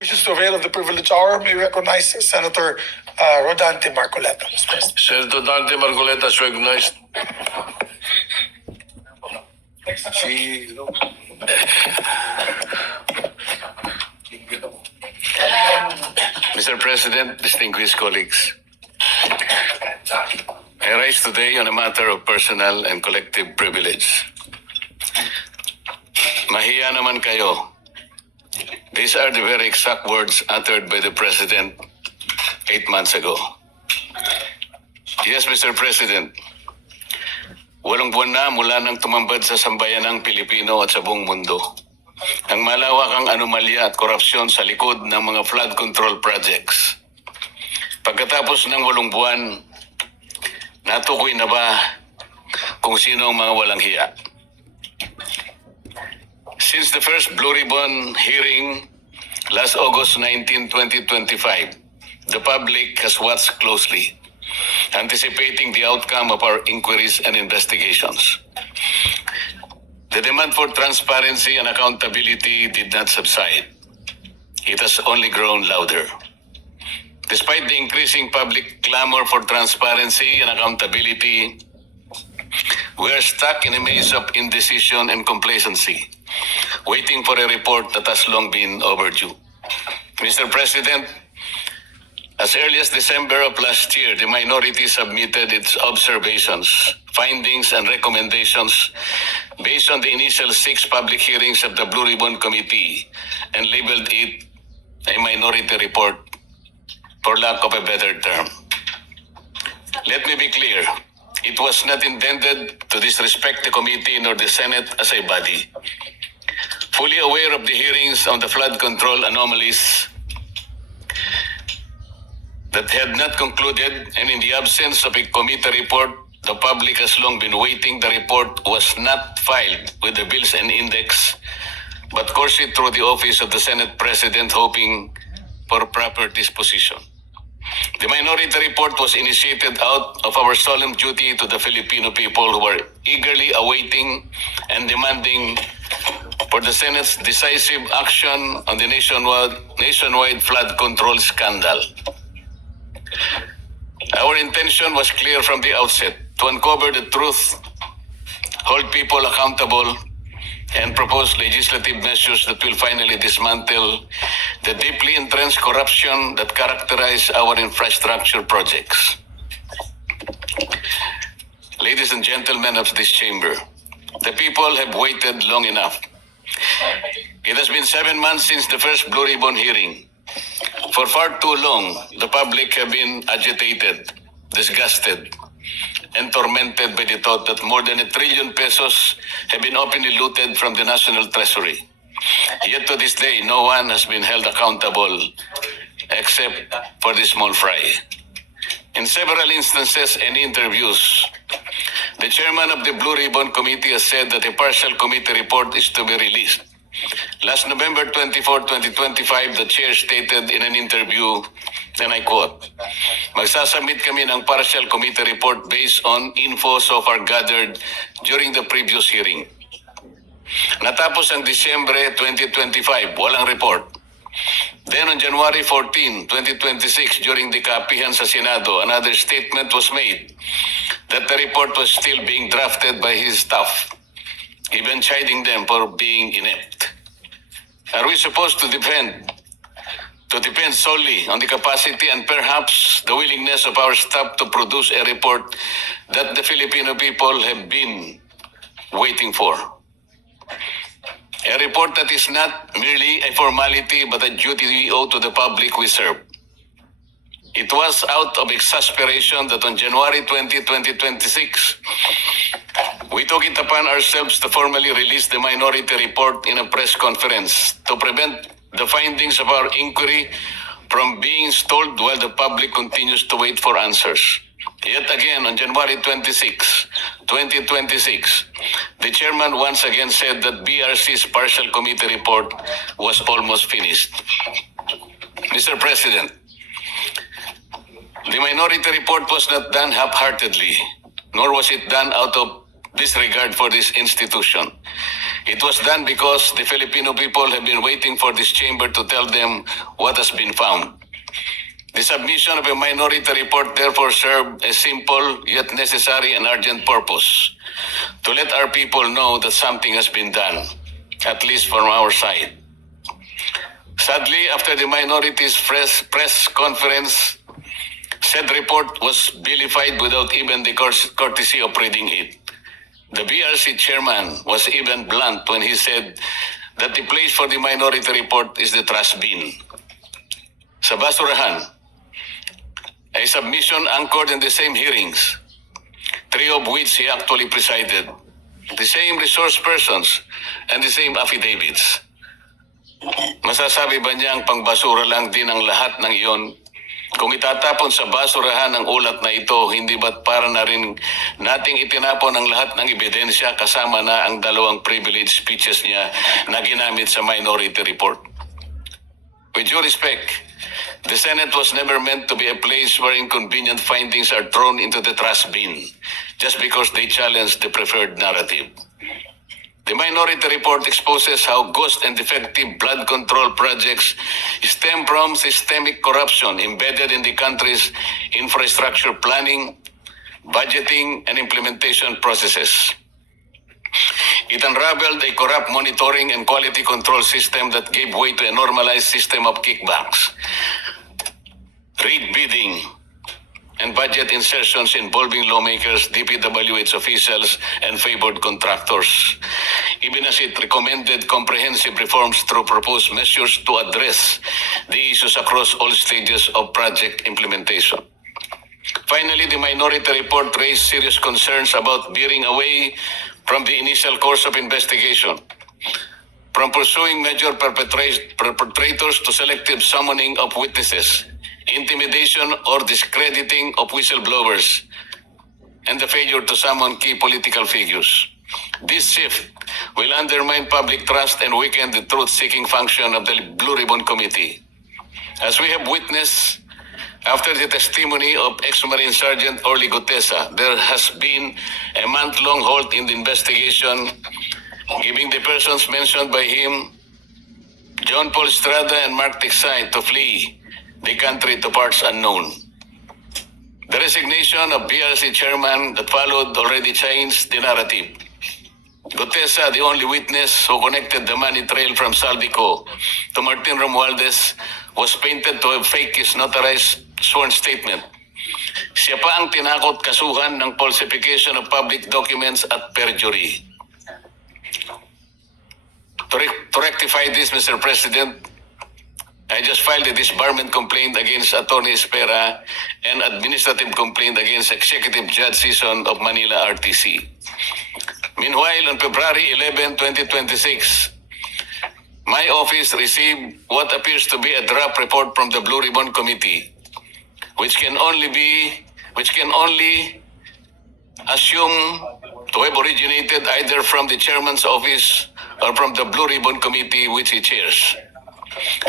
wishes to avail of the privilege hour may recognize Senator Rodante Marcoleta. Mr. President. Senator Dante Marcoleta is recognized. Mr. President, distinguished colleagues, I rise today on a matter of personal and collective privilege. Mahiya naman kayo. These are the very exact words uttered by the President 8 months ago. Yes, Mr. President, 8 buwan na mula nang tumambad sa sambayanang Pilipino at sa buong mundo ang malawakang anomalya at korupsyon sa likod ng mga flood control projects. Pagkatapos ng 8 buwan, natukoy na ba kung sino ang mga walang hiya? Since the first Blue Ribbon hearing last August 19, 2025, the public has watched closely, anticipating the outcome of our inquiries and investigations. The demand for transparency and accountability did not subside. It has only grown louder. Despite the increasing public clamor for transparency and accountability, we are stuck in a maze of indecision and complacency, waiting for a report that has long been overdue. Mr. President, as early as December of last year, the minority submitted its observations, findings, and recommendations based on the initial 6 public hearings of the Blue Ribbon Committee and labeled it a minority report, for lack of a better term. Let me be clear. It was not intended to disrespect the committee nor the Senate as a body. Fully aware of the hearings on the flood control anomalies that had not concluded, and in the absence of a committee report, the public has long been waiting. The report was not filed with the Bills and Index, but coursed through the office of the Senate President, hoping for proper disposition. The minority report was initiated out of our solemn duty to the Filipino people who were eagerly awaiting and demanding for the Senate's decisive action on the nationwide flood control scandal. Our intention was clear from the outset: to uncover the truth, hold people accountable, and propose legislative measures that will finally dismantle the deeply entrenched corruption that characterize our infrastructure projects. Ladies and gentlemen of this chamber, the people have waited long enough. It has been 7 months since the first Blue Ribbon hearing. For far too long, the public have been agitated, disgusted, and tormented by the thought that more than 1 trillion pesos have been openly looted from the National Treasury. Yet to this day, no one has been held accountable except for the small fry. In several instances and interviews, the chairman of the Blue Ribbon Committee has said that a partial committee report is to be released. Last November 24, 2025, the chair stated in an interview, and I quote, "Magsasubmit kami ng partial committee report based on info so far gathered during the previous hearing." Natapos ang Disyembre 2025, walang report. Then on January 14, 2026, during the kapihan sa Senado, another statement was made that the report was still being drafted by his staff, even chiding them for being inept. Are we supposed to depend solely on the capacity and perhaps the willingness of our staff to produce a report that the Filipino people have been waiting for? A report that is not merely a formality but a duty we owe to the public we serve. It was out of exasperation that on January 20, 2026, we took it upon ourselves to formally release the minority report in a press conference to prevent the findings of our inquiry from being stalled while the public continues to wait for answers. Yet again, on January 26, 2026, the chairman once again said that BRC's partial committee report was almost finished. Mr. President, the minority report was not done half-heartedly, nor was it done out of disregard for this institution. It was done because the Filipino people have been waiting for this chamber to tell them what has been found. The submission of a minority report therefore served a simple yet necessary and urgent purpose: to let our people know that something has been done, at least from our side. Sadly, after the minority's press conference, said report was vilified without even the courtesy of reading it. The BRC chairman was even blunt when he said that the place for the minority report is the trash bin. Sa basurahan, a submission anchored in the same hearings, three of which he actually presided, the same resource persons, and the same affidavits. Masasabi ba niyang pangbasura lang din ang lahat ng iyon? Kung itatapon sa basurahan ang ulat na ito, hindi ba't para na rin nating itinapon ang lahat ng ebidensya kasama na ang dalawang privilege speeches niya na ginamit sa minority report? With due respect, the Senate was never meant to be a place where inconvenient findings are thrown into the trash bin just because they challenge the preferred narrative. The minority report exposes how ghost and defective blood control projects stem from systemic corruption embedded in the country's infrastructure planning, budgeting, and implementation processes. It unraveled a corrupt monitoring and quality control system that gave way to a normalized system of kickbacks, rigged bidding, and budget insertions involving lawmakers, DPWH officials, and favored contractors, even as it recommended comprehensive reforms through proposed measures to address the issues across all stages of project implementation. Finally, the minority report raised serious concerns about veering away from the initial course of investigation, from pursuing major perpetrators to selective summoning of witnesses, intimidation or discrediting of whistleblowers, and the failure to summon key political figures. This shift will undermine public trust and weaken the truth-seeking function of the Blue Ribbon Committee. As we have witnessed, after the testimony of ex-Marine Sergeant Orly Gutesa, there has been a month-long halt in the investigation, giving the persons mentioned by him, John Paul Estrada and Mark Tiksay, to flee the country to parts unknown. The resignation of BRC chairman that followed already changed the narrative. Gutesa, the only witness who connected the money trail from Saldico to Martin Romualdez, was painted to have faked his notarized sworn statement. Siya pa ang tinakot kasuhan ng falsification of public documents at perjury. To rectify this, Mr. President, I just filed a disbarment complaint against Attorney Espera and administrative complaint against Executive Judge Season of Manila RTC. Meanwhile, on February 11, 2026, my office received what appears to be a draft report from the Blue Ribbon Committee, which can only assume to have originated either from the chairman's office or from the Blue Ribbon Committee which he chairs.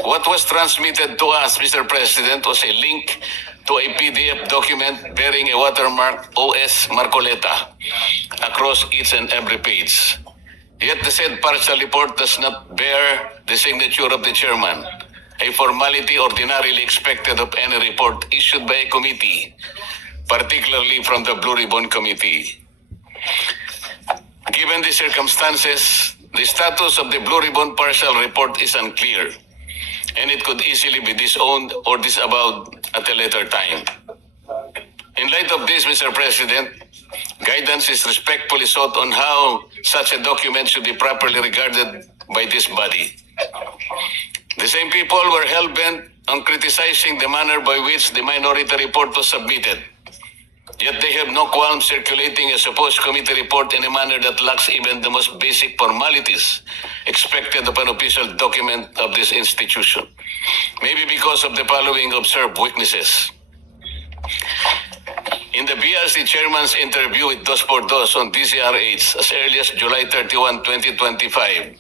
What was transmitted to us, Mr. President, was a link to a PDF document bearing a watermark OS Marcoleta across each and every page. Yet the said partial report does not bear the signature of the chairman, a formality ordinarily expected of any report issued by a committee, particularly from the Blue Ribbon Committee. Given the circumstances, the status of the Blue Ribbon partial report is unclear, and it could easily be disowned or disavowed at a later time. In light of this, Mr. President, guidance is respectfully sought on how such a document should be properly regarded by this body. The same people were hell-bent on criticizing the manner by which the minority report was submitted. Yet they have no qualms circulating a supposed committee report in a manner that lacks even the most basic formalities expected of an official document of this institution. Maybe because of the following observed weaknesses. In the BRC chairman's interview with Dos por Dos on DCRH as early as July 31, 2025,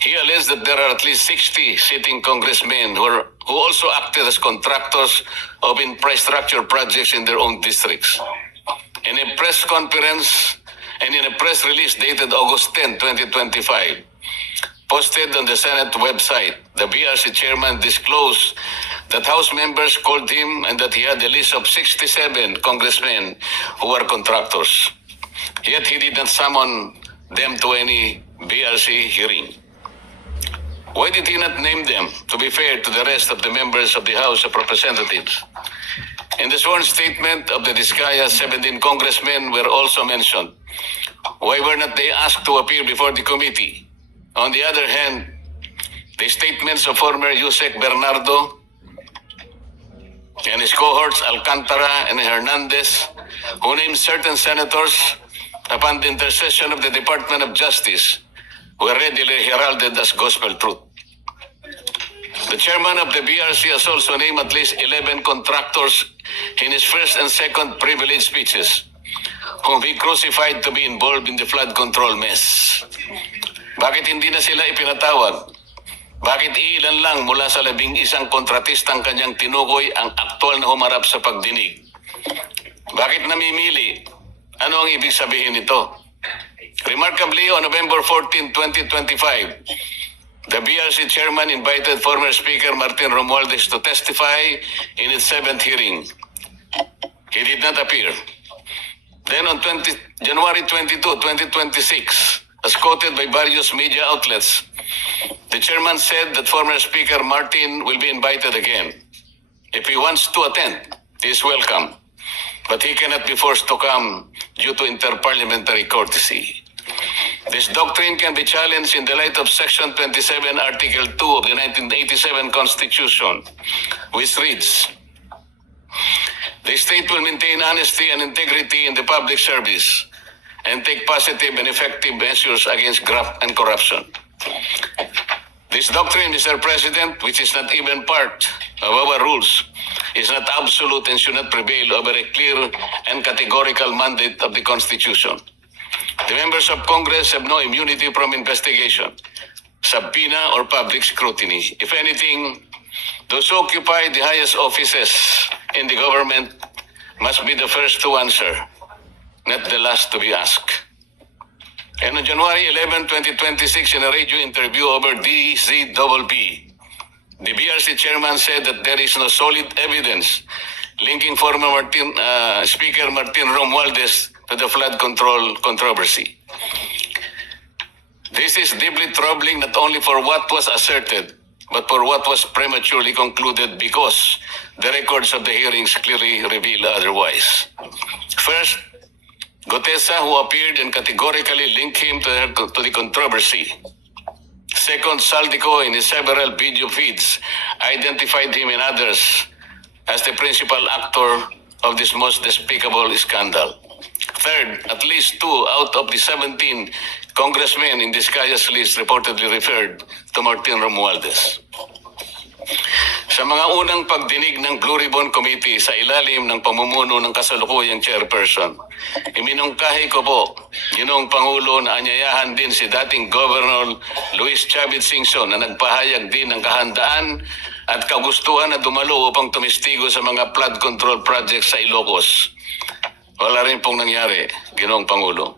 he alleged that there are at least 60 sitting congressmen who also acted as contractors of infrastructure projects in their own districts. In a press conference and in a press release dated August 10, 2025, posted on the Senate website, the BRC chairman disclosed that House members called him and that he had a list of 67 congressmen who were contractors. Yet he did not summon them to any BRC hearing. Why did he not name them, to be fair to the rest of the members of the House of Representatives? In the sworn statement of the Diskaya, 17 congressmen were also mentioned. Why were not they asked to appear before the committee? On the other hand, the statements of former Yusek Bernardo and his cohorts Alcantara and Hernandez, who named certain senators upon the intercession of the Department of Justice, were readily heralded as gospel truth. The chairman of the BRC has also named at least 11 contractors in his first and second privilege speeches, whom he crucified to be involved in the flood control mess. Bakit hindi na sila ipinatawag? Bakit ilan lang mula sa 11 kontratistang kanyang tinukoy ang aktual na humarap sa pagdinig? Bakit namimili? Ano ang ibig sabihin nito? Remarkably, on November 14, 2025, the BRC chairman invited former Speaker Martin Romualdez to testify in its 7th hearing. He did not appear. Then on January 22, 2026, as quoted by various media outlets, the chairman said that former Speaker Martin will be invited again. If he wants to attend, he is welcome, but he cannot be forced to come due to interparliamentary courtesy. This doctrine can be challenged in the light of Section 27, Article 2 of the 1987 Constitution, which reads, "The state will maintain honesty and integrity in the public service and take positive and effective measures against graft and corruption." This doctrine, Mr. President, which is not even part of our rules, is not absolute and should not prevail over a clear and categorical mandate of the Constitution. The members of Congress have no immunity from investigation, subpoena, or public scrutiny. If anything, those who occupy the highest offices in the government must be the first to answer, not the last to be asked. And on January 11, 2026, in a radio interview over DZBB, the BRC chairman said that there is no solid evidence linking former Speaker Martin Romualdez to the flood control controversy. This is deeply troubling not only for what was asserted, but for what was prematurely concluded because the records of the hearings clearly reveal otherwise. First, Gutesa, who appeared and categorically linked him to the controversy. Second, Saldico, in his several video feeds, identified him and others as the principal actor of this most despicable scandal. Third, at least 2 out of the 17 congressmen in Diskaya's list reportedly referred to Martin Romualdez. Sa mga unang pagdinig ng Blue Ribbon Committee sa ilalim ng pamumuno ng kasalukuyang chairperson, iminungkahi ko po, Ginoong Pangulo, na anyayahan din si dating Governor Luis Chavit Singson na nagpahayag din ng kahandaan at kagustuhan na dumalo upang tumistigo sa mga flood control projects sa Ilocos. Wala rin pong nangyari, Ginoong Pangulo.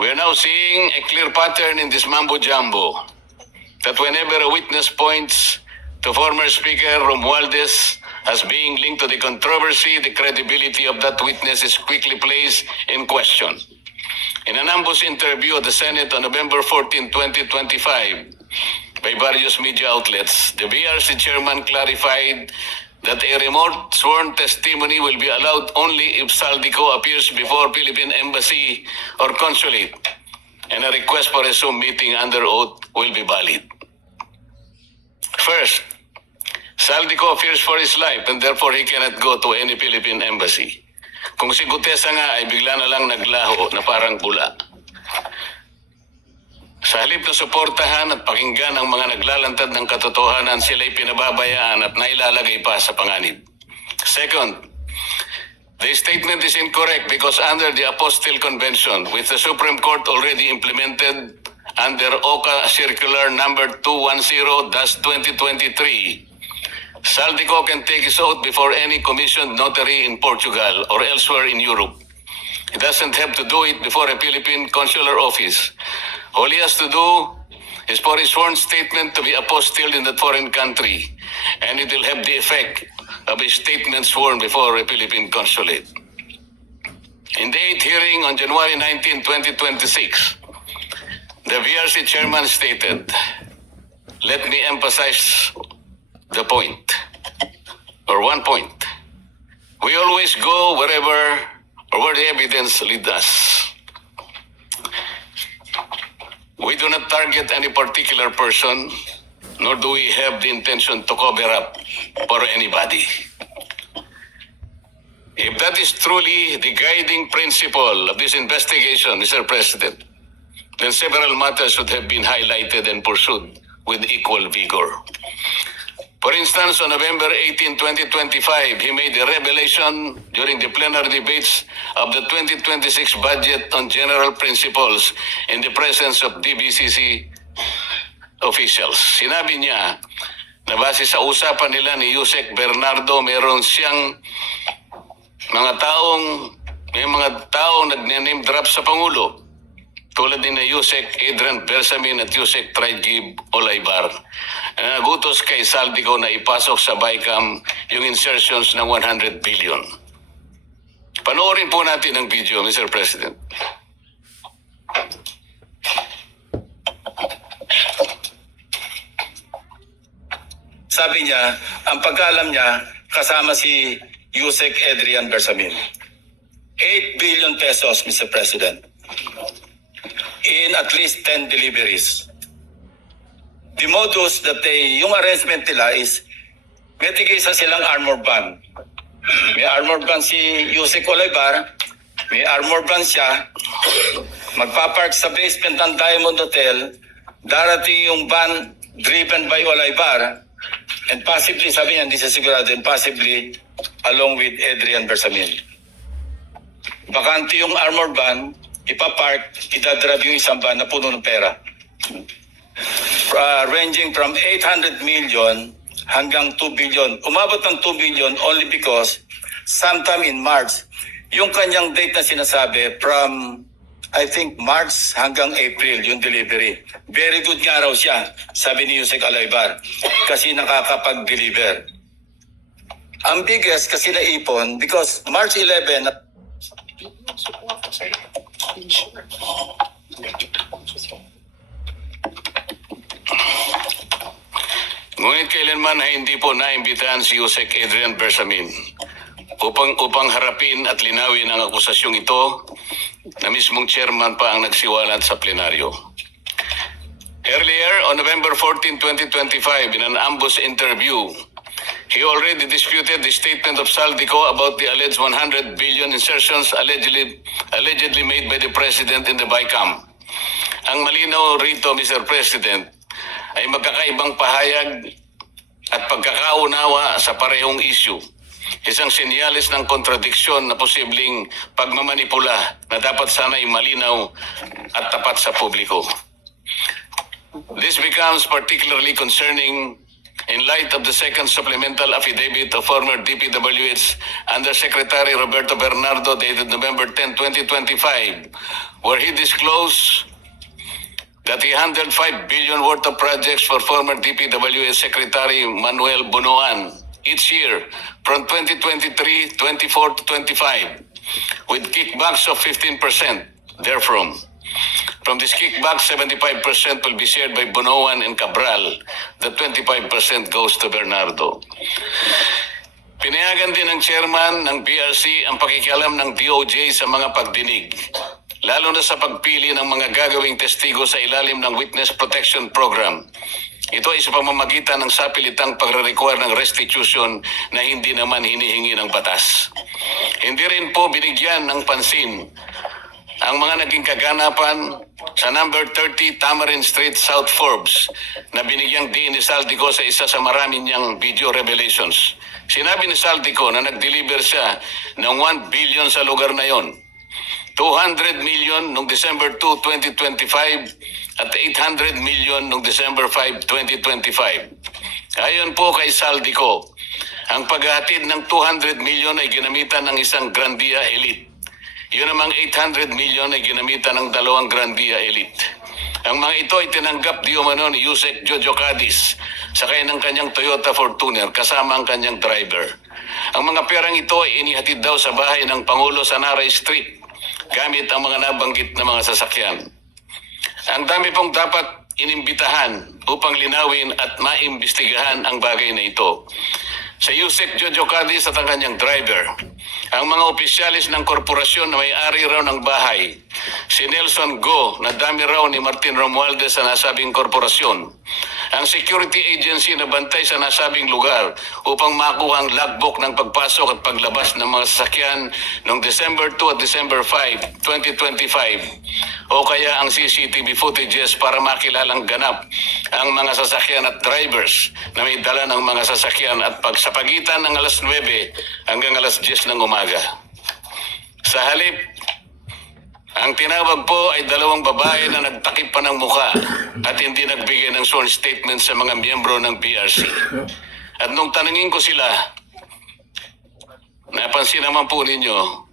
We are now seeing a clear pattern in this mambo-jumbo that whenever a witness points to former Speaker Romualdez as being linked to the controversy, the credibility of that witness is quickly placed in question. In an ambush interview at the Senate on November 14, 2025, by various media outlets, the BRC chairman clarified that a remote sworn testimony will be allowed only if Saldico appears before Philippine Embassy or Consulate, and a request for a Zoom meeting under oath will be valid. First, Saldico fears for his life and therefore he cannot go to any Philippine embassy. Kung si Gutesa nga ay bigla na lang naglaho na parang bula. Sa halip na suportahan at pakinggan ang mga naglalantad ng katotohanan, sila'y pinababayaan at nailalagay pa sa panganib. Second, the statement is incorrect because under the Apostille Convention, which the Supreme Court already implemented under OCA Circular number 210-2023, Saldico can take his oath before any commissioned notary in Portugal or elsewhere in Europe. He doesn't have to do it before a Philippine consular office. All he has to do is for his sworn statement to be apostilled in that foreign country, and it will have the effect of a statement sworn before a Philippine consulate. In the 8th hearing on January 19, 2026, the VRC chairman stated, let me emphasize the point, or one point. We always go wherever or where the evidence leads us. We do not target any particular person, nor do we have the intention to cover up for anybody. If that is truly the guiding principle of this investigation, Mr. President, then several matters should have been highlighted and pursued with equal vigor. For instance, on November 18, 2025, he made a revelation during the plenary debates of the 2026 budget on general principles in the presence of DBCC officials. Sinabi niya na base sa usapan nila ni Yusek Bernardo, meron siyang may mga taong nag-name drop sa Pangulo, tulad ni na Yusek Adrian Bersamin at Yusek Traigib Olaybar. Nagutos kay Saldico na ipasok sa BICAM yung insertions ng 100 billion. Panoorin po natin ang video, Mr. President. Sabi niya, ang pagkaalam niya, kasama si Yusek Adrian Bersamin. 8 billion pesos, Mr. President, in at least 10 deliveries. The modus that yung arrangement nila is, may tigisa silang armor van. May armor van si Yusek Olaybar, may armor van siya, magpapark sa basement ng Diamond Hotel, darating yung van driven by Olaybar, and possibly, sabi niya, hindi siya sigurado, and possibly along with Adrian Bersamin. Bakante yung armor van, ipapark, idadrab yung isang van na puno ng pera. Ranging from 800 million hanggang 2 billion. Umabot ng 2 billion only because sometime in March, yung kanyang date na sinasabi from, I think, March hanggang April, yung delivery. Very good nga raw siya, sabi ni Yusek Olaybar, kasi nakakapag-deliver. Ang biggest kasi naipon because March 11, Ngunit kailanman ay hindi po naimbitahan si Yusek Adrian Bersamin upang harapin at linawin ang akusasyong ito na mismong chairman pa ang nagsiwalat sa plenaryo. Earlier, on November 14, 2025, in an ambush interview, he already disputed the statement of Saldico about the alleged 100 billion insertions allegedly made by the President in the BICAM. Ang malinaw rito, Mr. President, ay magkakaibang pahayag at pagkakaunawa sa parehong issue. Isang senyalis ng kontradiksyon na posibleng pagmamanipula na dapat sana'y malinaw at tapat sa publiko. This becomes particularly concerning in light of the second supplemental affidavit of former DPWH Undersecretary Roberto Bernardo dated November 10, 2025, where he disclosed that he handled 5 billion worth of projects for former DPWH Secretary Manuel Bunuan each year from 2023, 24 to 25 with kickbacks of 15% therefrom. From this kickback, 75% will be shared by Bunuan and Cabral. The 25% goes to Bernardo. Pinayagan din ng chairman ng BRC ang pakikialam ng DOJ sa mga pagdinig, lalo na sa pagpili ng mga gagawing testigo sa ilalim ng Witness Protection Program. Ito ay sa pamamagitan ng sapilitang pagre-require ng restitution na hindi naman hinihingi ng batas. Hindi rin po binigyan ng pansin ang mga naging kaganapan sa number 30 Tamarin Street, South Forbes na binigyang diin ni Saldico sa isa sa marami niyang video revelations. Sinabi ni Saldico na nag-deliver siya ng 1 billion sa lugar na yon, 200 million noong December 2, 2025 at 800 million noong December 5, 2025. Ayon po kay Saldico, ang paghahatid ng 200 million ay ginamitan ng isang Grandia elite. Yun namang 800 million ay ginamitan ng dalawang Grand Via Elite. Ang mga ito ay tinanggap di umano ni Yusek Jojo Cadiz sakay ng kanyang Toyota Fortuner kasama ang kanyang driver. Ang mga perang ito ay inihatid daw sa bahay ng Pangulo sa Naray Street gamit ang mga nabanggit na mga sasakyan. Ang dami pong dapat inimbitahan upang linawin at maimbestigahan ang bagay na ito. Sa Yusek Jojo Cadiz at ang kanyang driver, ang mga opisyalis ng korporasyon na may-ari raw ng bahay, si Nelson Go na dami raw ni Martin Romualdez sa nasabing korporasyon, ang security agency na bantay sa nasabing lugar upang makuha ang logbook ng pagpasok at paglabas ng mga sasakyan noong December 2 at December 5, 2025, o kaya ang CCTV footages para makilalang ganap ang mga sasakyan at drivers na may dala ng mga sasakyan at sa pagitan ng alas 9 hanggang alas 10 ng umaga. Sa halip, ang tinawag po ay dalawang babae na nagtakip pa ng muka at hindi nagbigay ng sworn statement sa mga miyembro ng BRC. At nung tanungin ko sila, napansin naman po ninyo,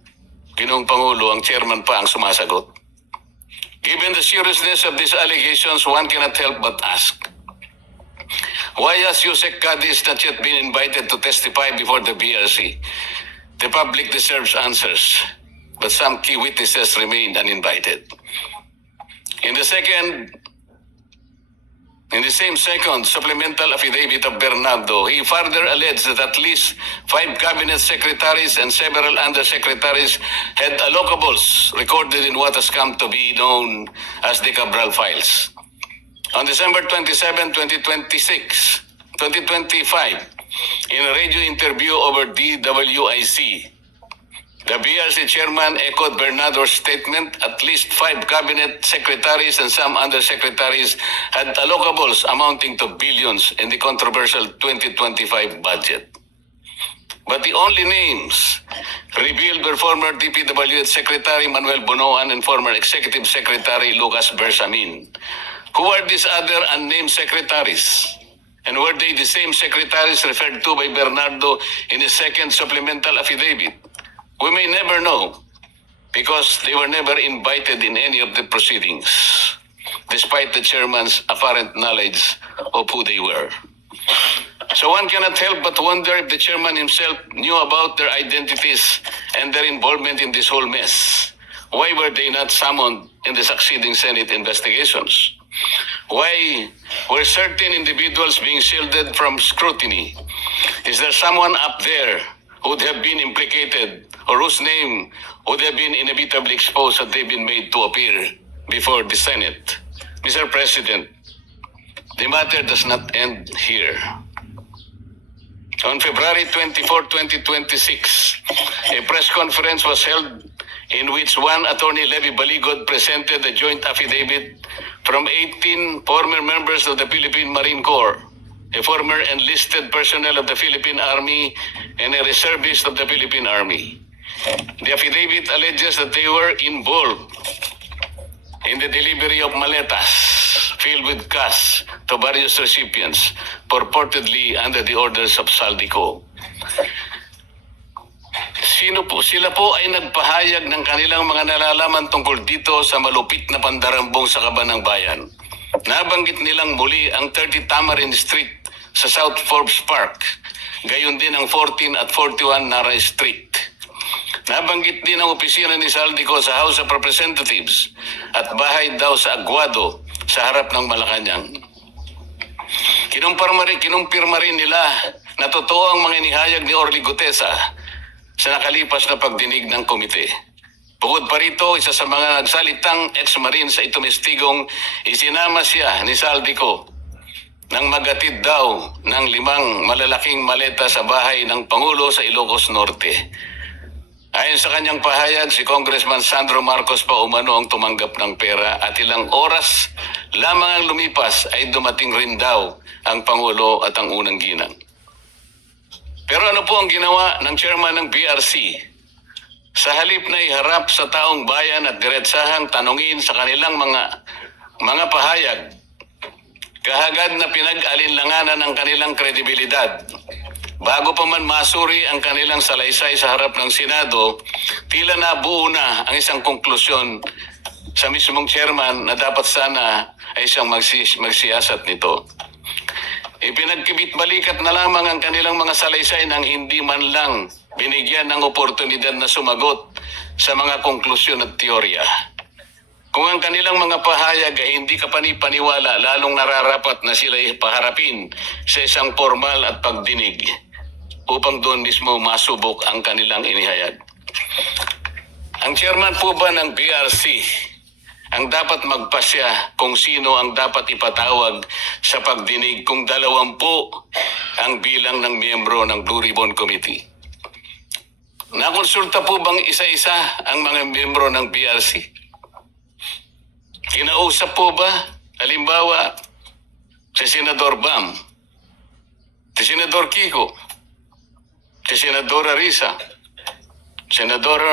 Ginoong Pangulo, ang chairman pa ang sumasagot. Given the seriousness of these allegations, one cannot help but ask, why has Yusek Cadiz not yet been invited to testify before the BRC? The public deserves answers, but some key witnesses remain uninvited. In the same second supplemental affidavit of Bernardo, he further alleged that at least 5 cabinet secretaries and several undersecretaries had allocables recorded in what has come to be known as the Cabral files. On December 27, 2025, in a radio interview over DWIC, the BRC chairman echoed Bernardo's statement. At least 5 cabinet secretaries and some undersecretaries had allocables amounting to billions in the controversial 2025 budget. But the only names revealed were former DPWH Secretary Manuel Bonoan and former Executive Secretary Lucas Bersamin. Who are these other unnamed secretaries? And were they the same secretaries referred to by Bernardo in his second supplemental affidavit? We may never know because they were never invited in any of the proceedings, despite the chairman's apparent knowledge of who they were. So one cannot help but wonder if the chairman himself knew about their identities and their involvement in this whole mess. Why were they not summoned in the succeeding Senate investigations? Why were certain individuals being shielded from scrutiny? Is there someone up there who would have been implicated or whose name would have been inevitably exposed had they been made to appear before the Senate? Mr. President, the matter does not end here. On February 24, 2026, a press conference was held in which one Attorney Levy Baligod presented a joint affidavit from 18 former members of the Philippine Marine Corps, a former enlisted personnel of the Philippine Army, and a reservist of the Philippine Army. The affidavit alleges that they were involved in the delivery of maletas filled with cash to various recipients, purportedly under the orders of Saldico. Sila po ay nagpahayag ng kanilang mga nalalaman tungkol dito sa malupit na pandarambong sa Kabanang Bayan. Nabanggit nilang muli ang 30 Tamarin Street sa South Forbes Park, gayon din ang 14 at 41 Naray Street. Nabanggit din ang opisina ni Saldico sa House of Representatives at bahay daw sa Aguado sa harap ng Malacanang. Kinumpirma rin nila na totoo ang mga inihayag ni Orly Gutesa sa nakalipas na pagdinig ng komite. Bukod pa rito, isa sa mga nagsalitang ex-marine sa itumestigong isinama siya ni Saldico nang magatid daw ng 5 malalaking maleta sa bahay ng Pangulo sa Ilocos Norte. Ayon sa kanyang pahayag, si Congressman Sandro Marcos pa umano ang tumanggap ng pera at ilang oras lamang ang lumipas ay dumating rin daw ang Pangulo at ang unang ginang. Pero ano po ang ginawa ng chairman ng BRC? Sa halip na iharap sa taong bayan at diretsahang tanungin sa kanilang mga pahayag, kahagad na pinag-alinlanganan ang kanilang kredibilidad. bago pa man masuri ang kanilang salaysay sa harap ng Senado, tila nabuo na ang isang konklusyon sa mismong chairman na dapat sana ay siyang magsiyasat nito. Ipinagkibit balikat na lamang ang kanilang mga salaysay nang hindi man lang binigyan ng oportunidad na sumagot sa mga konklusyon at teorya. Kung ang kanilang mga pahayag ay hindi kapani-paniwala, lalong nararapat na sila ipaharapin sa isang formal at pagdinig upang doon mismo masubok ang kanilang inihayag. Ang chairman po ba ng BRC ang dapat magpasya kung sino ang dapat ipatawag sa pagdinig kung 20 ang bilang ng miyembro ng Blue Ribbon Committee? Nakonsulta po bang isa-isa ang mga miyembro ng BRC? Kinausap po ba, halimbawa, si Senador Bam, si Senador Kiko, si Senadora Risa, Senador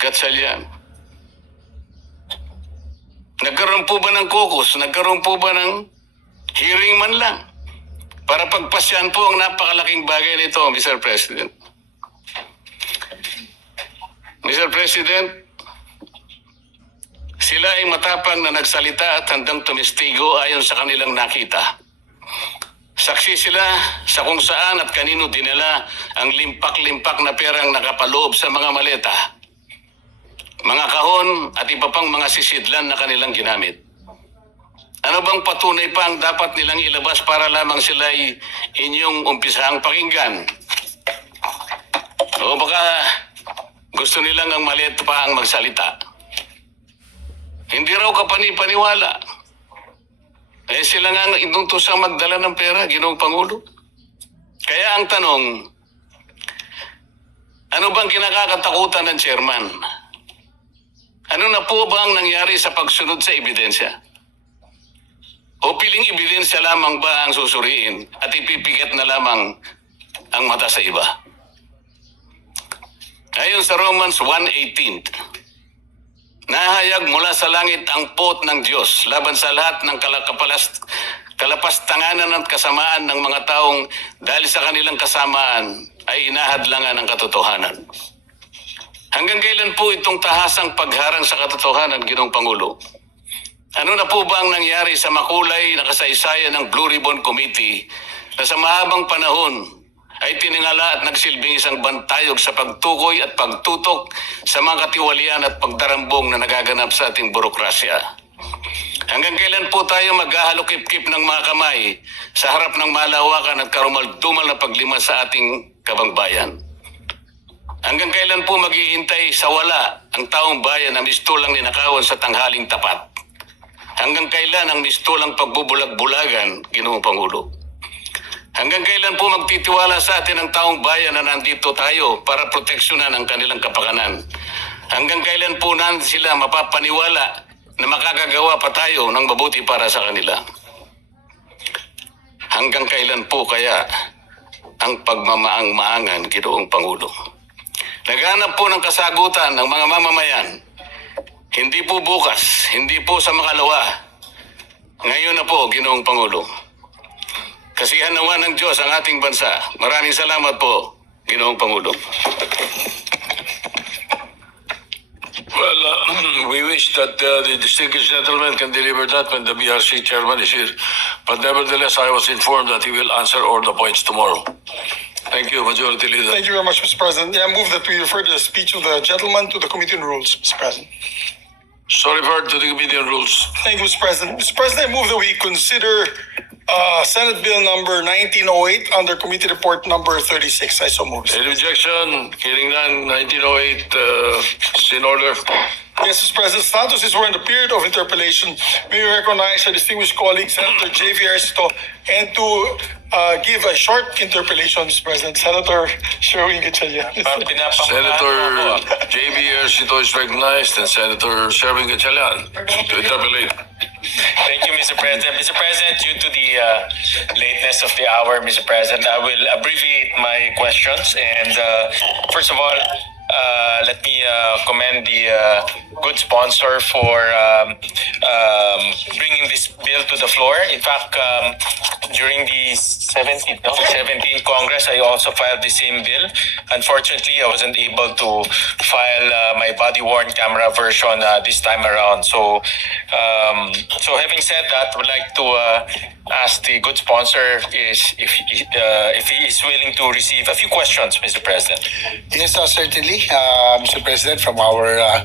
Gatchalian? Nagkaroon po ba ng caucus? Nagkaroon po ba ng hearing man lang? Para pagpasyan po ang napakalaking bagay nito, Mr. President. Mr. President, sila ay matapang na nagsalita at handang tumistigo ayon sa kanilang nakita. Saksi sila sa kung saan at kanino dinala ang limpak-limpak na perang nakapaloob sa mga maleta, mga kahon at iba pang mga sisidlan na kanilang ginamit. Ano bang patunay pa ang dapat nilang ilabas para lamang sila ay inyong umpisahang pakinggan? O baka gusto nilang ang maleta pa ang magsalita? Hindi raw kapani-paniwala. Sila nga inuntusang magdala ng pera, Ginoong Pangulo. Kaya ang tanong, ano bang kinakatakutan ng chairman? Ano na po ba ang nangyari sa pagsunod sa ebidensya? O piling ebidensya lamang ba ang susuriin at ipipigat na lamang ang mata sa iba? Ayon sa Romans 1:18, nahayag mula sa langit ang pot ng Diyos laban sa lahat ng kalapastanganan at kasamaan ng mga taong dahil sa kanilang kasamaan ay inahadlangan ng katotohanan. Hanggang kailan po itong tahasang pagharang sa katotohanan, Ginoong Pangulo? Ano na po ba ang nangyari sa makulay na kasaysayan ng Blue Ribbon Committee na sa mahabang panahon ay tiningala at nagsilbing isang bantayog sa pagtukoy at pagtutok sa mga katiwalian at pagdarambong na nagaganap sa ating burokrasya? Hanggang kailan po tayo maghahalokip-kip ng mga kamay sa harap ng malawakan at karumaldumal na paglima sa ating kabangbayan? Hanggang kailan po maghihintay sa wala ang taong bayan na mistulang ninakawan sa tanghaling tapat? Hanggang kailan ang mistulang pagbubulag-bulagan, Ginoong Pangulo? Hanggang kailan po magtitiwala sa atin ang taong bayan na nandito tayo para proteksyonan ang kanilang kapakanan? Hanggang kailan po sila mapapaniwala na makakagawa pa tayo ng mabuti para sa kanila? Hanggang kailan po kaya ang pagmamaang-maangan, Ginoong Pangulo? Naghanap po ng kasagutan ng mga mamamayan. Hindi po bukas, hindi po sa makalawa. Ngayon na po, Ginoong Pangulo. Kasihan nawa ng Diyos ang ating bansa. Maraming salamat po, Ginoong Pangulo. Well, we wish that the distinguished gentleman can deliver that when the BRC chairman is here. But nevertheless, I was informed that he will answer all the points tomorrow. Thank you, Majority Leader. Thank you very much, Mr. President. I move that we refer the speech of the gentleman to the Committee on Rules, Mr. President. So referred to the Committee on Rules. Thank you, Mr. President. Mr. President, I move that we consider Senate Bill number 1908 under Committee Report number 36. I so move. Any objection? Hearing none, 1908 is in order. Yes, Mr. President. Status is we're in the period of interpellation. May we recognize our distinguished colleague, Senator J.V. Ercito, and to give a short interpellation, Mr. President, Senator Sherwin Gatchalian. Senator J.B. Ercito is recognized and Senator Sherwin Gatchalian to interpellate. Thank you, Mr. President. Mr. President, due to the lateness of the hour, Mr. President, I will abbreviate my questions. And first of all, let me commend the good sponsor for bringing this bill to the floor. In fact, during the 17th Congress, I also filed the same bill. Unfortunately, I wasn't able to file my body-worn camera version this time around. So having said that, I would like to ask the good sponsor if he is willing to receive a few questions, Mr. President. Yes, certainly, Mr. President, from our